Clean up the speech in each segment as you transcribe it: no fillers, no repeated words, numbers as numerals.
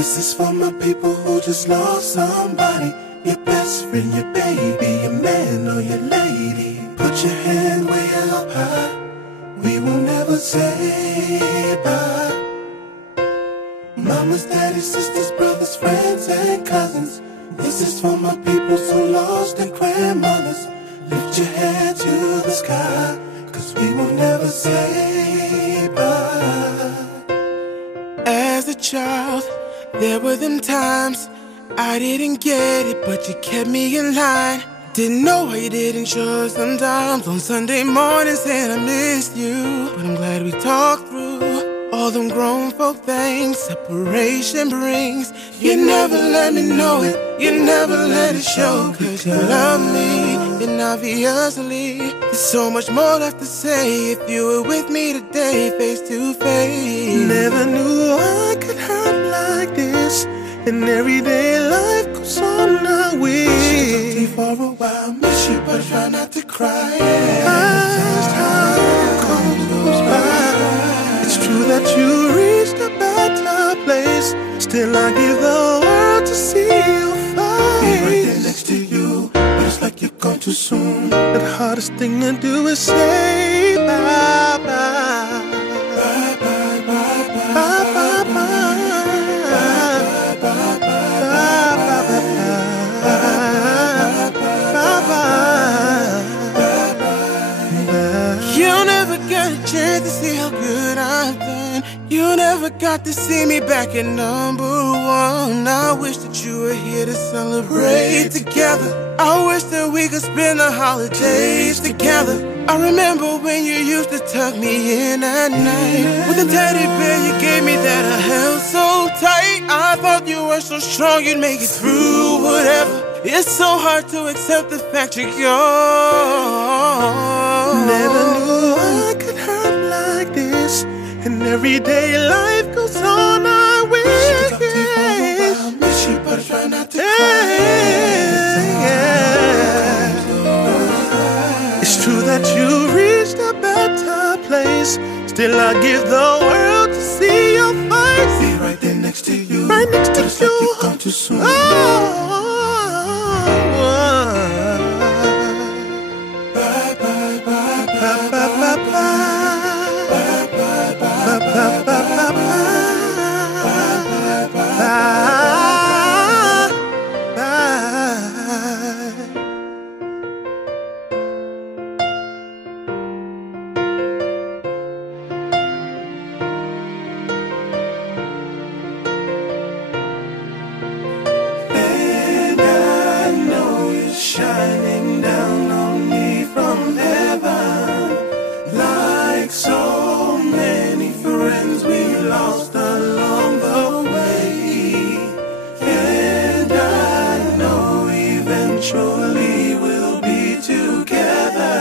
This is for my people who just lost somebody. Your best friend, your baby, your man or your lady. Put your hand way up high. We will never say bye. Mamas, daddies, sisters, brothers, friends and cousins. This is for my people so lost and grandmothers. Lift your head to the sky, 'cause we will never say bye. As a child, there were them times I didn't get it, but you kept me in line. Didn't know why you didn't show us sometimes. On Sunday mornings saying I missed you, but I'm glad we talked through all them grown folk things separation brings. You never let me know it, you never let it show, 'cause you love me, and obviously there's so much more left to say. If you were with me today, face to face. Never knew I could hurt like this, and everyday life goes on our way. For a while, miss you, but try not to cry. As time goes by, it's true that you reached a better place. Still, I give the world to see your face. Be right there next to you, but it's like you're gone too soon. The hardest thing to do is say bye bye. Bye bye bye bye. Bye bye bye. You never got a chance to see how good I've done. You never got to see me back at #1. I wish that you were here to celebrate together. I wish that we could spend the holidays together. I remember when you used to tuck me in at night with a teddy bear you gave me that I held so tight. I thought you were so strong you'd make it through whatever. It's so hard to accept the fact you're gone. Never knew I could hurt like this, and everyday life goes on our way. I miss you, but I try not to cry. It's true that you reached a better place. Still, I give the world to see your face. Be right there next to you, right next to you. Like you gone too soon. Shining down on me from heaven, like so many friends we lost along the way. And I know eventually we'll be together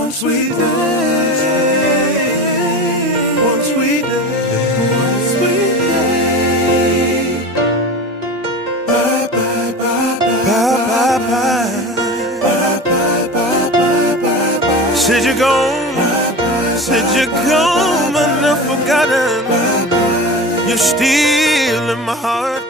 once we die, once we die, once we die. Bye bye bye bye bye bye bye bye bye bye. Said you're gone, said you're gone, but not forgotten. You're still in my heart.